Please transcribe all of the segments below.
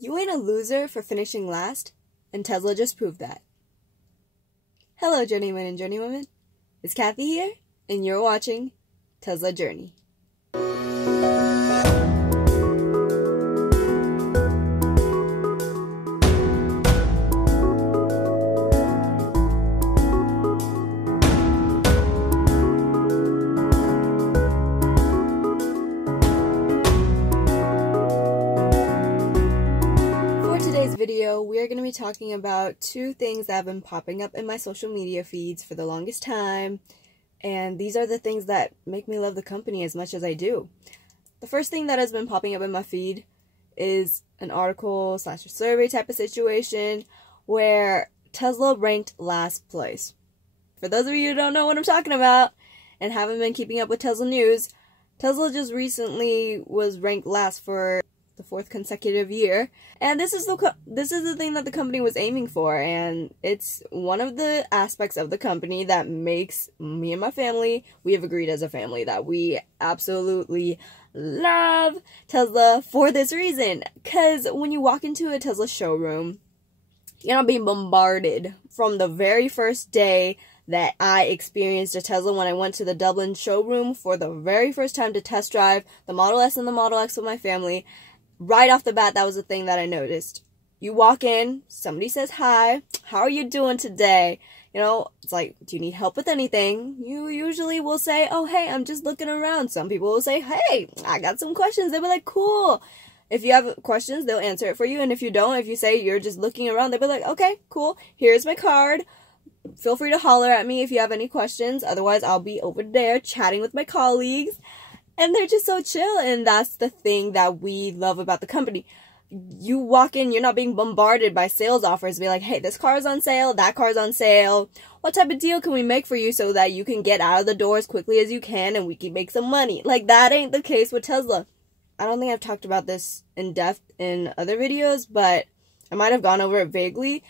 You ain't a loser for finishing last, and Tesla just proved that. Hello, journeymen and journeywomen. It's Kathy here, and you're watching Tesla Journey. Video, we are going to be talking about two things that have been popping up in my social media feeds for the longest time, and these are the things that make me love the company as much as I do. The first thing that has been popping up in my feed is an article / a survey type of situation where Tesla ranked last place. For those of you who don't know what I'm talking about and haven't been keeping up with Tesla news, Tesla just recently was ranked last for the 4th consecutive year, and this is the thing that the company was aiming for, and it's one of the aspects of the company that makes me and my family, we have agreed as a family that we absolutely love Tesla for this reason. Because when you walk into a Tesla showroom, you're not being bombarded from the very first day that I experienced a Tesla when I went to the Dublin showroom for the very first time to test drive the Model S and the Model X with my family. Right off the bat, that was the thing that I noticed. You walk in, somebody says hi, how are you doing today? You know, it's like, do you need help with anything? You usually will say, oh, hey, I'm just looking around. Some people will say, hey, I got some questions. They'll be like, cool. If you have questions, they'll answer it for you. And if you don't, if you say you're just looking around, they'll be like, okay, cool. Here's my card. Feel free to holler at me if you have any questions. Otherwise, I'll be over there chatting with my colleagues. And they're just so chill, and that's the thing that we love about the company. You walk in, you're not being bombarded by sales offers. Be like, hey, this car is on sale, that car is on sale. What type of deal can we make for you so that you can get out of the door as quickly as you can and we can make some money? Like, that ain't the case with Tesla. I don't think I've talked about this in depth in other videos, but I might have gone over it vaguely.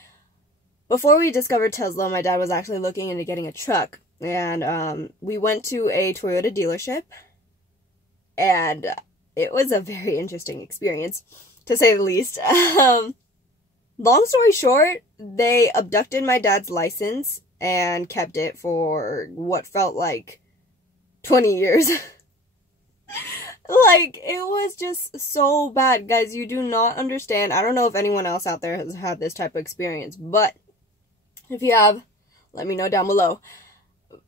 Before we discovered Tesla, my dad was actually looking into getting a truck. And we went to a Toyota dealership. And it was a very interesting experience, to say the least. Long story short, they abducted my dad's license and kept it for what felt like 20 years. Like, it was just so bad. Guys, you do not understand. I don't know if anyone else out there has had this type of experience, but if you have, let me know down below.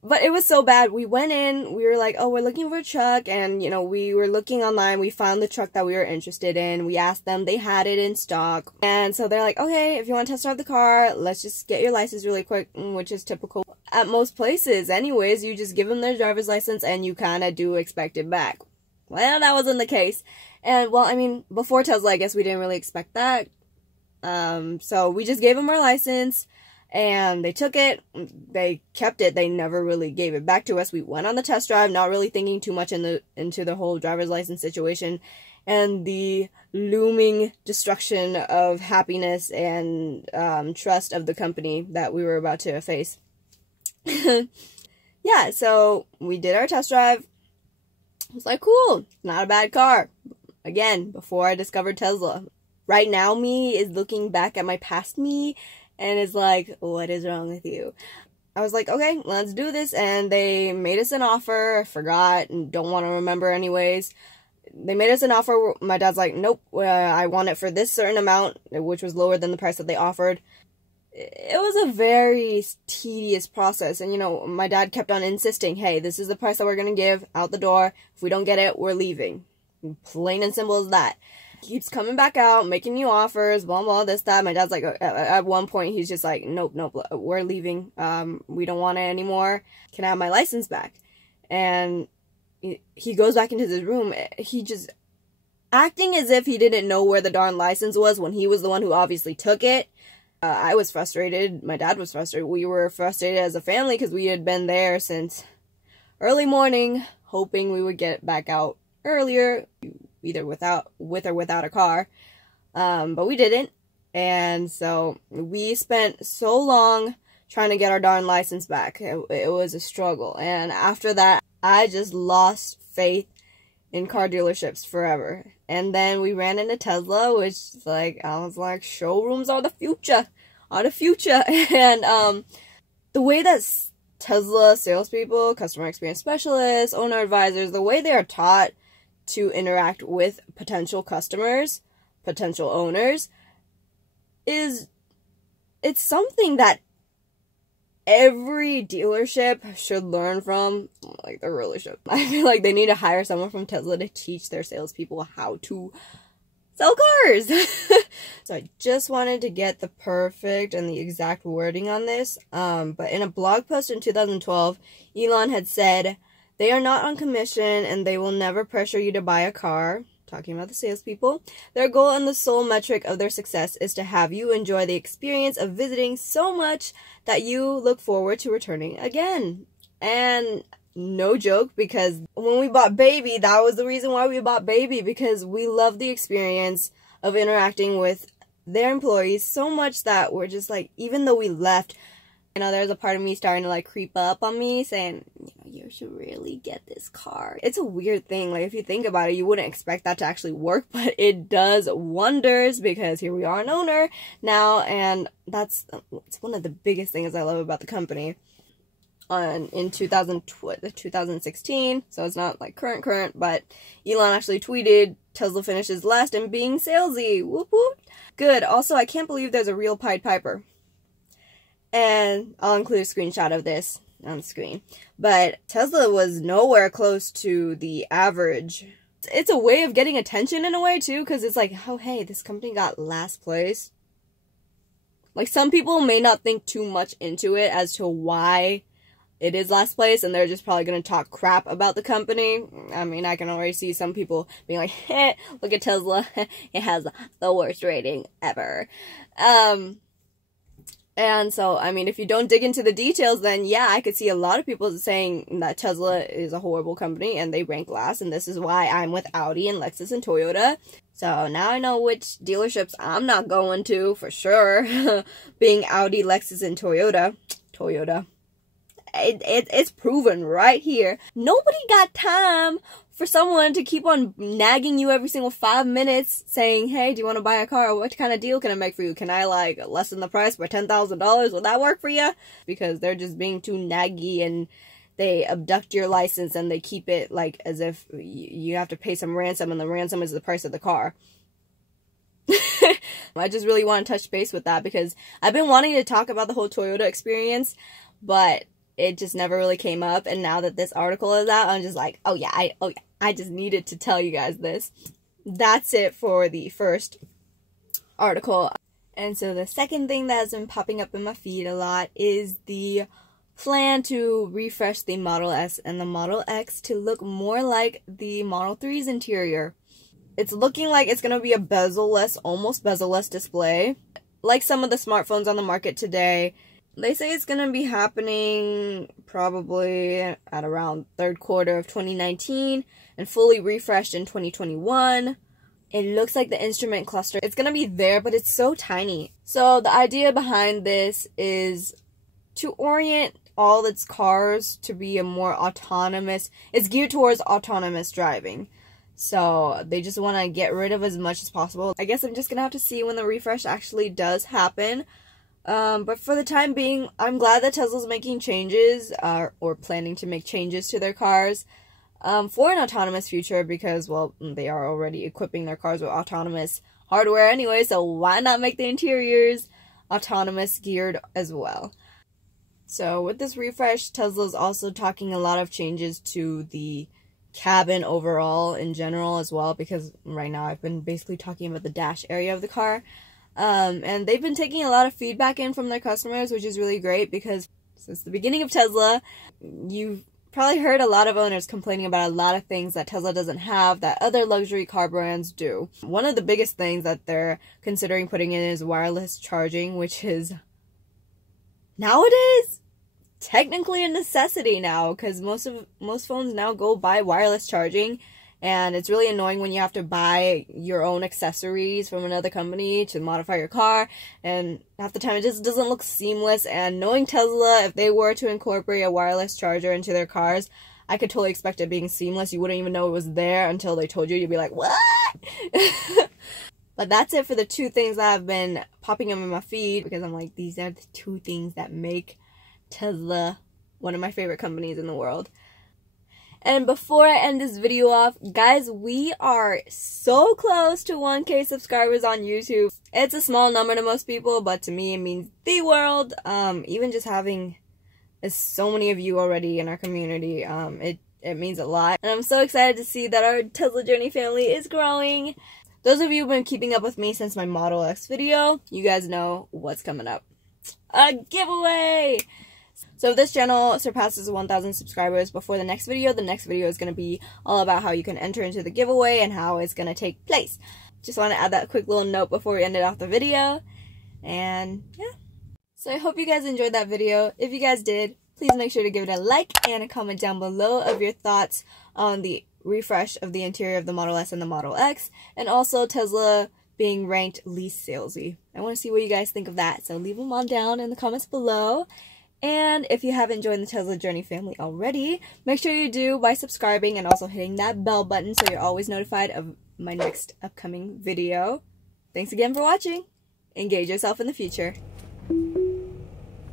But it was so bad. We went in, we were like, oh, we're looking for a truck, and, you know, we were looking online, we found the truck that we were interested in, we asked them, they had it in stock, and so they're like, okay, if you want to test drive the car, let's just get your license really quick, which is typical at most places. Anyways, you just give them their driver's license, and you kind of do expect it back. Well, that wasn't the case, and, well, I mean, before Tesla, I guess we didn't really expect that, so we just gave them our license. And they took it, they kept it, they never really gave it back to us. We went on the test drive, not really thinking too much into the whole driver's license situation, and the looming destruction of happiness and trust of the company that we were about to face. Yeah, so we did our test drive. It was like, cool, not a bad car. Again, before I discovered Tesla. Right now, me is looking back at my past me, and it's like, what is wrong with you? I was like, okay, let's do this. And they made us an offer. I forgot and don't want to remember anyways. They made us an offer. My dad's like, nope, I want it for this certain amount, which was lower than the price that they offered. It was a very tedious process. And, you know, my dad kept on insisting, hey, this is the price that we're going to give out the door. If we don't get it, we're leaving. Plain and simple as that. Keeps coming back out, making new offers, blah, blah, this, that. My dad's like, at one point, he's just like, nope, we're leaving. We don't want it anymore. Can I have my license back? And he goes back into his room. He just acting as if he didn't know where the darn license was when he was the one who obviously took it. I was frustrated. My dad was frustrated. We were frustrated as a family because we had been there since early morning, hoping we would get back out earlier, either with or without a car, but we didn't, and so we spent so long trying to get our darn license back. It was a struggle, and after that, I just lost faith in car dealerships forever. And then we ran into Tesla, which is like, I was like, showrooms are the future. And the way that Tesla salespeople, customer experience specialists, owner advisors, the way they are taught to interact with potential customers, potential owners, it's something that every dealership should learn from. Like, they really should. I feel like they need to hire someone from Tesla to teach their salespeople how to sell cars. So I just wanted to get the perfect and the exact wording on this. But in a blog post in 2012, Elon had said, "They are not on commission and they will never pressure you to buy a car." Talking about the salespeople. "Their goal and the sole metric of their success is to have you enjoy the experience of visiting so much that you look forward to returning again." And no joke, because when we bought Baby, that was the reason why we bought Baby, because we love the experience of interacting with their employees so much that we're just like, even though we left, you know, there's a part of me starting to like creep up on me saying, you know, you should really get this car. It's a weird thing. Like, if you think about it, you wouldn't expect that to actually work, but it does wonders, because here we are, an owner now, and it's one of the biggest things I love about the company. In 2016, so it's not like current, but Elon actually tweeted, "Tesla finishes last in being salesy. Whoop whoop." Good. Also, I can't believe there's a real Pied Piper. And I'll include a screenshot of this on the screen. But Tesla was nowhere close to the average. It's a way of getting attention in a way too, because it's like, oh hey, this company got last place. Like, some people may not think too much into it as to why it is last place, and they're just probably going to talk crap about the company. I mean, I can already see some people being like, hey, look at Tesla, it has the worst rating ever. And so, I mean, if you don't dig into the details, then yeah, I could see a lot of people saying that Tesla is a horrible company and they rank last, and this is why I'm with Audi and Lexus and Toyota. So now I know which dealerships I'm not going to, for sure. Being Audi, Lexus, and Toyota. It's proven right here. Nobody got time for someone to keep on nagging you every single 5 minutes saying, hey, do you want to buy a car? What kind of deal can I make for you? Can I, like, lessen the price by $10,000? Will that work for you? Because they're just being too naggy, and they abduct your license and they keep it, like, as if you have to pay some ransom, and the ransom is the price of the car. I just really want to touch base with that, because I've been wanting to talk about the whole Toyota experience, but it just never really came up. And now that this article is out, I'm just like, oh yeah, I just needed to tell you guys this. That's it for the first article. And so the second thing that has been popping up in my feed a lot is the plan to refresh the Model S and the Model X to look more like the Model 3's interior. It's looking like it's going to be a bezel-less, almost bezel-less display, like some of the smartphones on the market today. They say it's going to be happening probably at around third quarter of 2019 and fully refreshed in 2021. It looks like the instrument cluster, it's going to be there, but it's so tiny. So the idea behind this is to orient all its cars to be a more autonomous, it's geared towards autonomous driving. So they just want to get rid of as much as possible. I guess I'm just going to have to see when the refresh actually does happen. But for the time being, I'm glad that Tesla's making changes, or planning to make changes to their cars, for an autonomous future, because, well, they are already equipping their cars with autonomous hardware anyway, so why not make the interiors autonomous geared as well? So with this refresh, Tesla's also talking a lot of changes to the cabin overall in general as well, because right now I've been basically talking about the dash area of the car. And they've been taking a lot of feedback in from their customers, which is really great, because since the beginning of Tesla, you've probably heard a lot of owners complaining about a lot of things that Tesla doesn't have that other luxury car brands do. One of the biggest things that they're considering putting in is wireless charging, which is nowadays technically a necessity now, because most phones now go by wireless charging. And it's really annoying when you have to buy your own accessories from another company to modify your car. And half the time it just doesn't look seamless. And knowing Tesla, if they were to incorporate a wireless charger into their cars, I could totally expect it being seamless. You wouldn't even know it was there until they told you. You'd be like, what? But that's it for the 2 things that have been popping up in my feed, because I'm like, these are the 2 things that make Tesla one of my favorite companies in the world. And before I end this video off, guys, we are so close to 1K subscribers on YouTube. It's a small number to most people, but to me it means the world. Even just having so many of you already in our community, it means a lot. And I'm so excited to see that our Tesla Journey family is growing. Those of you who've been keeping up with me since my Model X video, you guys know what's coming up. A giveaway! So if this channel surpasses 1,000 subscribers before the next video is going to be all about how you can enter into the giveaway and how it's going to take place. Just want to add that quick little note before we end it off the video. And yeah. So I hope you guys enjoyed that video. If you guys did, please make sure to give it a like and a comment down below of your thoughts on the refresh of the interior of the Model S and the Model X, and also Tesla being ranked least salesy. I want to see what you guys think of that, so leave them all down in the comments below. And if you haven't joined the Tesla Journey family already, make sure you do by subscribing and also hitting that bell button so you're always notified of my next upcoming video. Thanks again for watching. Engage yourself in the future.